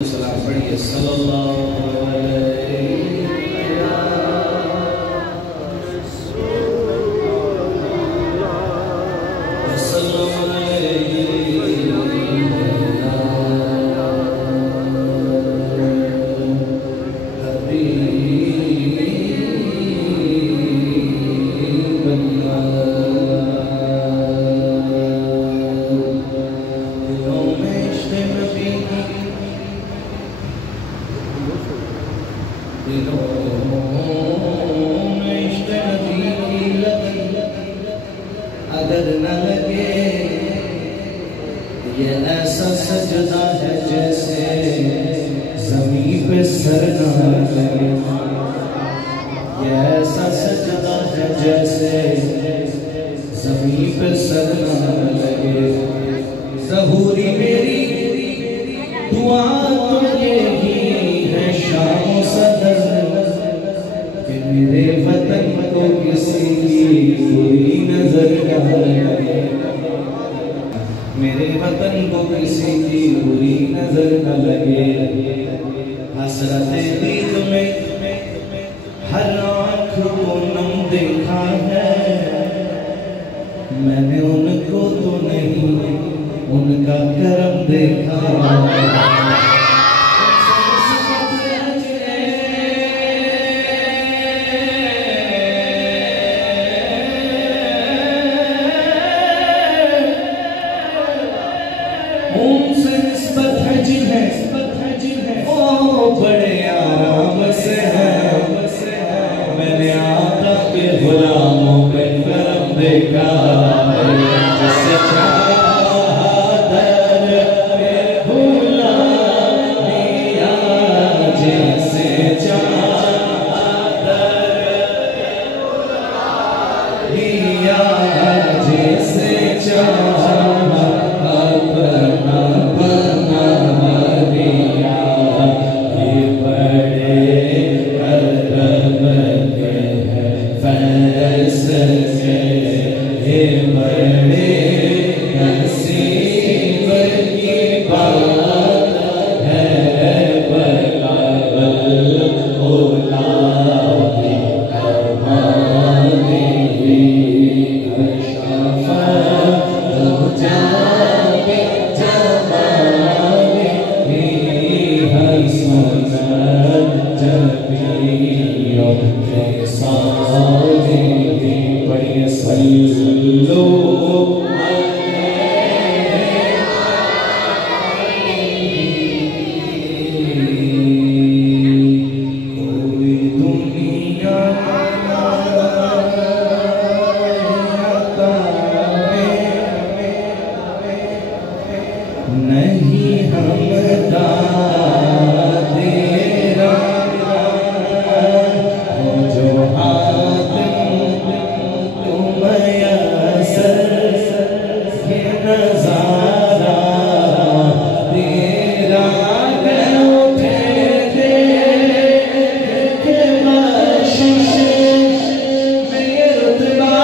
सलाम पढ़िए सल्लल्लाहु अलैहि अगर न लगे ये ऐसा सजदा है जैसे ज़मीन पे सर न लगे। ये ऐसा सजदा है जैसे ज़मीन पे सर न लगे। ज़हूरी मेरी दुआ तो यही है शाम सदर कि मेरे वतन को किसी की बुरी नजर न लगे। मेरे वतन को किसी की बुरी नजर न लगे। हसरत दीद में हर आँख को नम देखा है। मैंने उनको तो नहीं उनका करम देखा है। उनसे निस्बत है जिन्हें वो बड़े आराम से है। मैंने आका के गुलामों पे करम देखा जिससे चादर पे भूला दिया, जैसे चादर दिया, जैसे चादर नहीं हमदा तेरा हो जो आदम तुम असर ये नजारा तेरा उठे थे के बख्शिश में रुतबा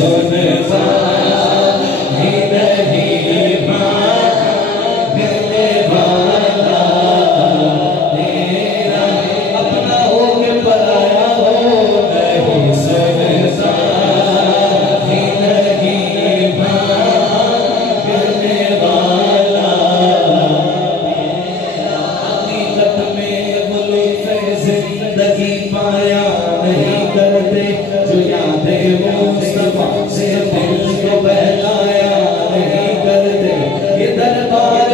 सुनता ही नहीं मांगने वाला तेरा, अपना हो के पराया हो नहीं सुनता ही नहीं मांगने वाला। हकीकत में गुलूफ़े ज़िंदगी पाया नहीं करते, जो यादें मुस्तफ़ा से दिल को बहलाया नहीं करते। ये दरबार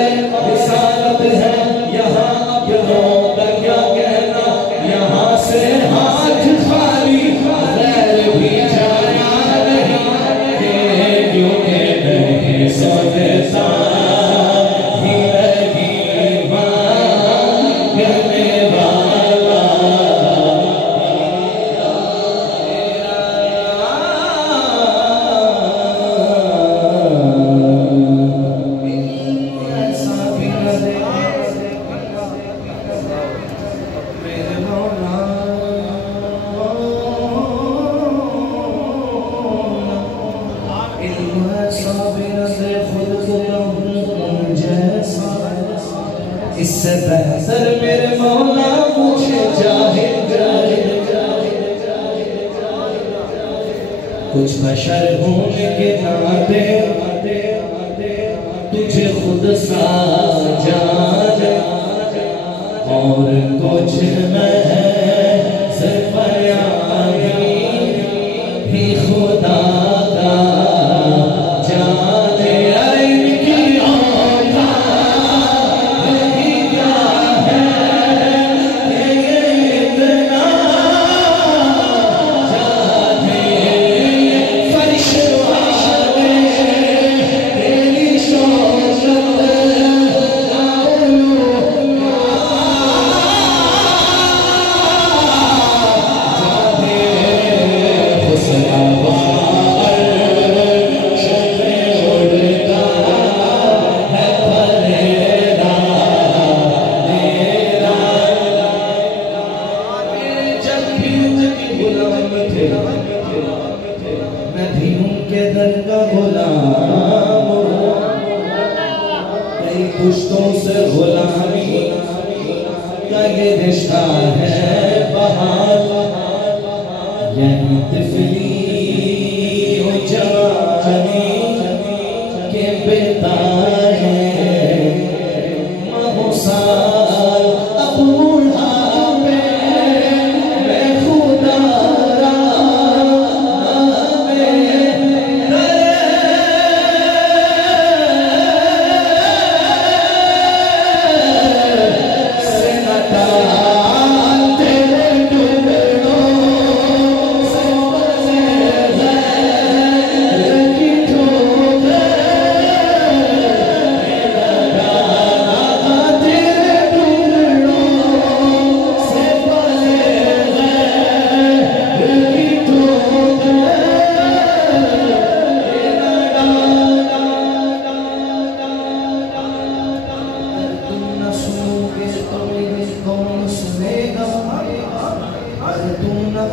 रिसालत है, यहाँ अपनों का क्या कहना, यहाँ से हाथ खाली गैर भी जाया नहीं, क्यों के नहीं सुनता ही नहीं मांगने वाला। ऐसा भी न दे मेरे मौला, इल्म ऐसा भी न दे खुद को कहूं जैसा, इससे बेहतर मेरे मौला मुझे जाहिर कुछ बशर होने के नाते तुझे खुद सा जान, और कुछ मैं सिर्फ ही खुदा का जाने। इनकी औकात ही क्या है, ये इतना जाने। फर्श वाले तेरी शौकत मैं भी उनके दर का गुलाम, कई पुश्तों से गुलामी का ये रिश्ता है बहाल। यही तिफली हो जवानी के बिताए महुसाल, अब बुढ़ापे में खुदा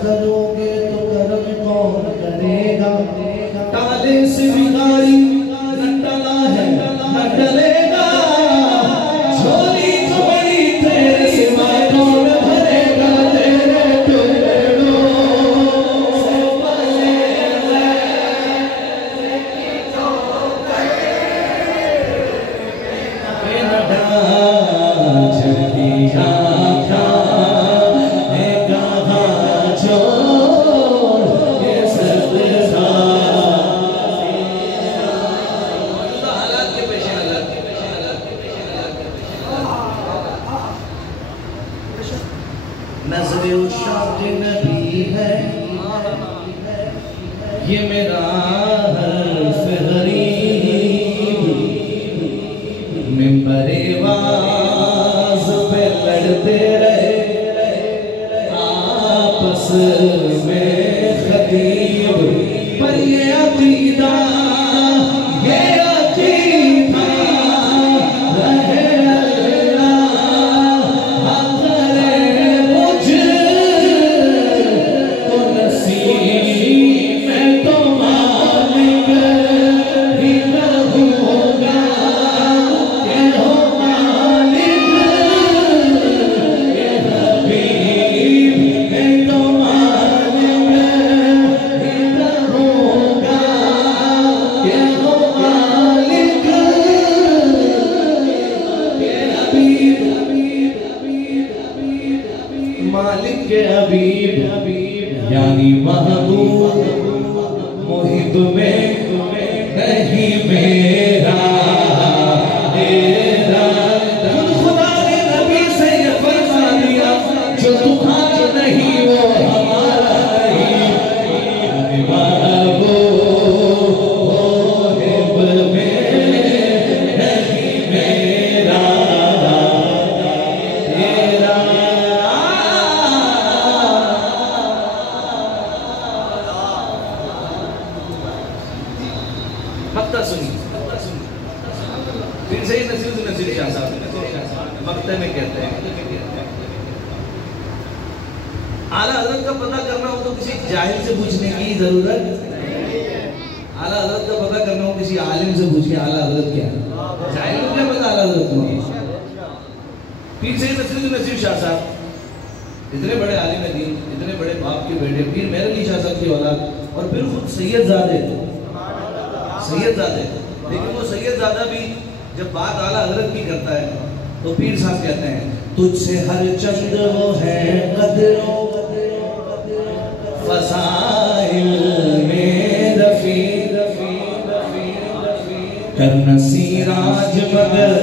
करोगे तो करम कौन करेगा। ताले से बिगाड़ी न टला है न टलेगा, झोली तो बड़ी तेरे सिवा कौन भरेगा। तेरे टुकड़ों से पले नज़रे उशाक़ नबी है ये मेरा हर्फ गरीब, मिंबरे वाज़ पे लड़ते रहे आपस में खतीब, पर ये अक़ीदा मैं तो में नहीं मेरा तेरा। खुदा ने नबी से ये फरमा दिया, जो तुम्हारा नहीं वो हमारा नहीं। बाबू फिर से ही नसीर शाह साहब मक्ते में कहते हैं, आला हजरत का पता करना हो तो किसी जाहिल से पूछने की जरूरत, आला हजरत का पता करना हो किसी आलिम से पूछिए आला हजरत क्या है, जाहिल को क्या पता आला हजरत को। फिर से ही नसीर शाह साहब इतने बड़े आलिम दीन, इतने बड़े बाप के बेटे, फिर मेरे अली शाह साहब की औलाद, और फिर खुद सैयदजादे, लेकिन वो सैयदजादा भी जब बात आला हजरत की करता है तो पीर साहब कहते हैं, तुझसे हर चंद वो है कदरों फसाइल में रफी कर नसीराज मगर